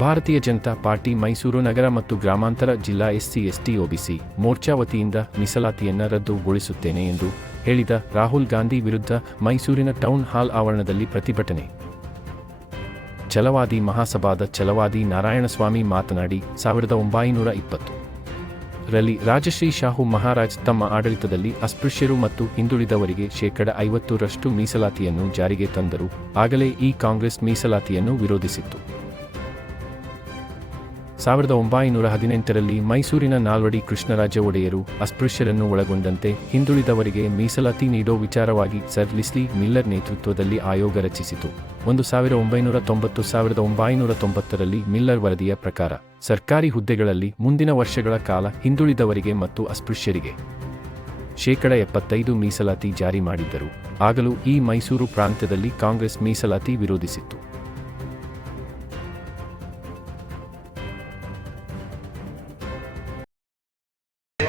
ಭಾರತೀಯ ಜನತಾ ಪಾರ್ಟಿ ಮೈಸೂರು ನಗರ ಮತ್ತು ಗ್ರಾಮಾಂತರ ಜಿಲ್ಲಾ ಎಸ್ಸಿ, ಎಸ್ಟಿ ಒಬಿಸಿ ಮೋರ್ಚಾ ವತಿಯಿಂದ ಮೀಸಲಾತಿಯನ್ನು ರದ್ದುಗೊಳಿಸುತ್ತೇನೆ ಎಂದು ಹೇಳಿದ ರಾಹುಲ್ ಗಾಂಧಿ ವಿರುದ್ಧ ಮೈಸೂರಿನ ಟೌನ್ ಹಾಲ್ ಆವರಣದಲ್ಲಿ ಪ್ರತಿಭಟನೆ. ಛಲವಾದಿ ಮಹಾಸಭಾದ ಛಲವಾದಿ ನಾರಾಯಣಸ್ವಾಮಿ ಮಾತನಾಡಿ ಸಾವಿರದ ಒಂಬೈನೂರ ಇಪ್ಪತ್ತು. ರಲ್ಲಿ ರಾಜಶ್ರೀ ಶಾಹು ಮಹಾರಾಜ್ ತಮ್ಮ ಆಡಳಿತದಲ್ಲಿ ಅಸ್ಪೃಶ್ಯರು ಮತ್ತು ಹಿಂದುಳಿದವರಿಗೆ ಶೇಕಡ ಐವತ್ತರಷ್ಟು ಮೀಸಲಾತಿಯನ್ನು ಜಾರಿಗೆ ತಂದರು ಆಗಲೇ ಈ ಕಾಂಗ್ರೆಸ್ ಮೀಸಲಾತಿಯನ್ನು ವಿರೋಧಿಸಿತ್ತು. ಸಾವಿರದ ಒಂಬೈನೂರ ಹದಿನೆಂಟರಲ್ಲಿ ಮೈಸೂರಿನ ನಾಲ್ವಡಿ ಕೃಷ್ಣರಾಜ ಒಡೆಯರು ಅಸ್ಪೃಶ್ಯರನ್ನು ಒಳಗೊಂಡಂತೆ ಹಿಂದುಳಿದವರಿಗೆ ಮೀಸಲಾತಿ ನೀಡೋ ವಿಚಾರವಾಗಿ ಸರ್ ಲಿಸ್ಲಿ ಮಿಲ್ಲರ್ ನೇತೃತ್ವದಲ್ಲಿ ಆಯೋಗ ರಚಿಸಿತು. ಒಂದು ಸಾವಿರದ ಒಂಬೈನೂರ ತೊಂಬತ್ತು ಸಾವಿರದ ಒಂಬೈನೂರ ತೊಂಬತ್ತರಲ್ಲಿ ಮಿಲ್ಲರ್ ವರದಿಯ ಪ್ರಕಾರ, ಸರ್ಕಾರಿ ಹುದ್ದೆಗಳಲ್ಲಿ ಮುಂದಿನ ವರ್ಷಗಳ ಕಾಲ ಹಿಂದುಳಿದವರಿಗೆ ಮತ್ತು ಅಸ್ಪೃಶ್ಯರಿಗೆ ಶೇಕಡ ಎಪ್ಪತ್ತೈದು ಮೀಸಲಾತಿ ಜಾರಿ ಮಾಡಿದ್ದರು. ಆಗಲೂ ಈ ಮೈಸೂರು ಪ್ರಾಂತ್ಯದಲ್ಲಿ ಕಾಂಗ್ರೆಸ್ ಮೀಸಲಾತಿ ವಿರೋಧಿಸಿತ್ತು.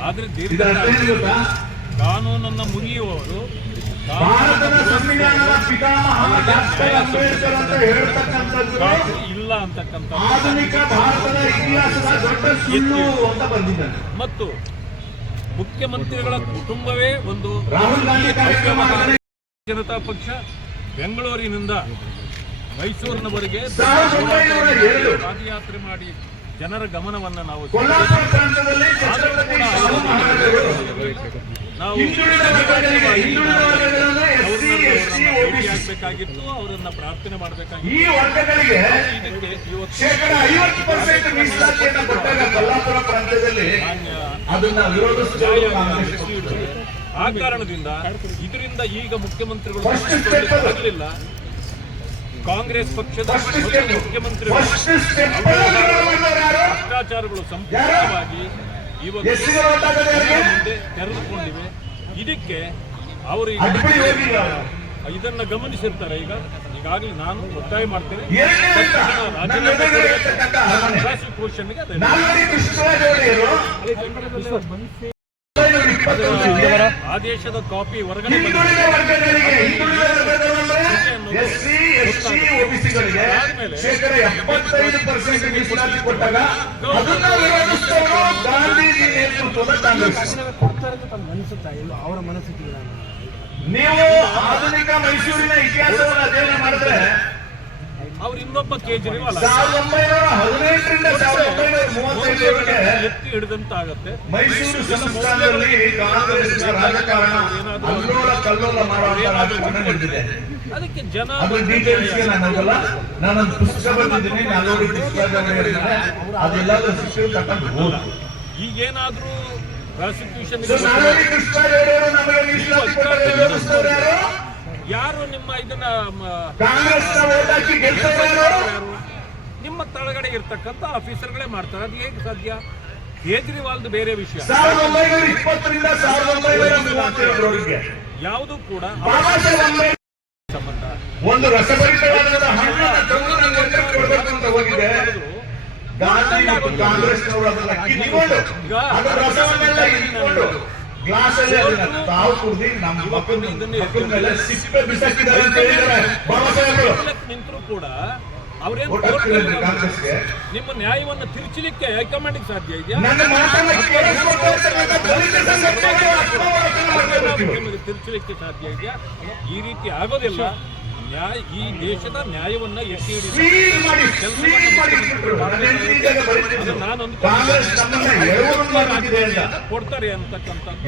ಆದ್ರೆ ಕಾನೂನನ್ನ ಮುರಿಯುವವರು ಭಾರತದ ಸಂವಿಧಾನದ ಪಿತಾಮಹ ಡಾಕ್ಟರ್ ಅಂಬೇಡ್ಕರ್ ಅಂತ ಹೇಳ್ತಕ್ಕಂಥದ್ದು ಇಲ್ಲ ಅಂತಕ್ಕಂಥ ಆಧುನಿಕ ಭಾರತದ ಇತಿಹಾಸದ ದೊಡ್ಡ ಸುಳ್ಳು ಅಂತ ಬಂದಿದ್ದಾನೆ. ಮತ್ತು ಮುಖ್ಯಮಂತ್ರಿಗಳ ಕುಟುಂಬವೇ ಒಂದು ರಾಹುಲ್ ಗಾಂಧಿ ಕಾರ್ಯಕ್ರಮ ಜನತಾ ಪಕ್ಷ ಬೆಂಗಳೂರಿನಿಂದ ಮೈಸೂರಿನವರೆಗೆ ಪಾದಯಾತ್ರೆ ಮಾಡಿ ಜನರ ಗಮನವನ್ನು ನಾವು ನಾವು ಆಗಬೇಕಾಗಿತ್ತು ಅವರನ್ನ ಪ್ರಾರ್ಥನೆ ಮಾಡಬೇಕಾಗಿತ್ತು. ಆ ಕಾರಣದಿಂದ ಇದರಿಂದ ಈಗ ಮುಖ್ಯಮಂತ್ರಿಗಳು ಆಗಲಿಲ್ಲ. ಕಾಂಗ್ರೆಸ್ ಪಕ್ಷದ ಮುಖ್ಯಮಂತ್ರಿಗಳು ಭ್ರಷ್ಟಾಚಾರಗಳು ಸಂಪೂರ್ಣವಾಗಿ? ಮುಂದೆ ತೆರೆದುಕೊಂಡಿವೆ. ಇದಕ್ಕೆ ಅವರು. ಇದನ್ನ ಗಮನಿಸಿರ್ತಾರೆ. ಈಗ ಈಗಾಗಲೇ ನಾನು ಒತ್ತಾಯ ಮಾಡ್ತೇನೆ. ಆದೇಶದ ಕಾಪಿ ಹೊರಗಡೆ ಎಪ್ಪತ್ತೈದು ಪರ್ಸೆಂಟ್ ಮೀಸಲಾತಿ ಕೊಟ್ಟಾಗ ಅದನ್ನ ಗಾಂಧೀಜಿ ನೇತೃತ್ವದ ಅವರ ಮನಸ್ಥಿತಿ ನೀವು ಆಧುನಿಕ ಮೈಸೂರಿನ ಇತಿಹಾಸವನ್ನು ಅಧ್ಯಯನ ಮಾಡಿದ್ರೆ ಅವ್ರು ಇನ್ನೊಬ್ಬ ಕೇಜ್ರಿವಾಲ್ ಎತ್ತಿ ಮೈಸೂರು ಮಾಡುವಂತ ರಾಜಕಾರಣ ನಡೆದಿದೆ. ಅದಕ್ಕೆ ಜನ ನಾನು ಪುಸ್ತಕ ಬರ್ತಿದ್ದೀನಿ ನಾಲ್ವರು ಪುಸ್ತಕ ಅದೆಲ್ಲದೂ ಸಿಕ್ಕರು ತಕೊಂಡು ಹೋದ ಈಗೇನಾದ್ರೂ ಪ್ರಾಸಿಕ್ಯೂಷನ್ ಯಾರು ನಿಮ್ಮ ಇದನ್ನ ನಿಮ್ಮ ತಳಗಡೆ ಇರ್ತಕ್ಕಂಥ ಆಫೀಸರ್ಗಳೇ ಮಾಡ್ತಾರೆ. ಅದು ಹೇಗೆ ಸಾಧ್ಯ? ಕೇಜ್ರಿವಾಲ್ದು ಬೇರೆ ವಿಷಯ. ಯಾವುದು ಕೂಡ ಸಂಬಂಧ. ಒಂದು ರಸಭರಿತವಾದ ಹಣ್ಣನ್ನ ತಂದು ನಂಗೆ ಒಟ್ಟಕ್ಕೆ ಅಂತ ಹೋಗಿದ್ದೆ ಗಾಂಧಿ ಮತ್ತು ಕಾಂಗ್ರೆಸ್ನವರು ಅದನ್ನ ಕಿತ್ಕೊಂಡು ಅದರ ರಸವನ್ನೆಲ್ಲ ಇಟ್ಕೊಂಡು ಗ್ಲಾಸ್ ಅಲ್ಲಿ ತಾವು ಕುಡ್ದು ನಮ್ಮ ಮಕ್ಕಳ ಮೇಲೆ ಸಿಪ್ಪೆ ಬಿಸಾಕಿದ್ದಾರೆ ಅಂತ ಹೇಳಿದ್ದಾರೆ ನಿಂತರೂ ಕೂಡ ಅವರೇನು ನಿಮ್ಮ ನ್ಯಾಯವನ್ನ ತಿರುಚಲಿಕ್ಕೆ ಹೈಕಮಾಂಡ್ ಸಾಧ್ಯ ಇದೆಯಾ. ತಿರುಚಲಿಕ್ಕೆ ಸಾಧ್ಯ ಇದೆಯಾ ಈ ರೀತಿ ಆಗೋದಿಲ್ಲ ನ್ಯಾಯ ಈ ದೇಶದ ನ್ಯಾಯವನ್ನ ಎತ್ತಿ ಹಿಡಿದು ನಾನೊಂದು ಕೊಡ್ತಾರೆ ಅಂತಕ್ಕಂಥದ್ದು.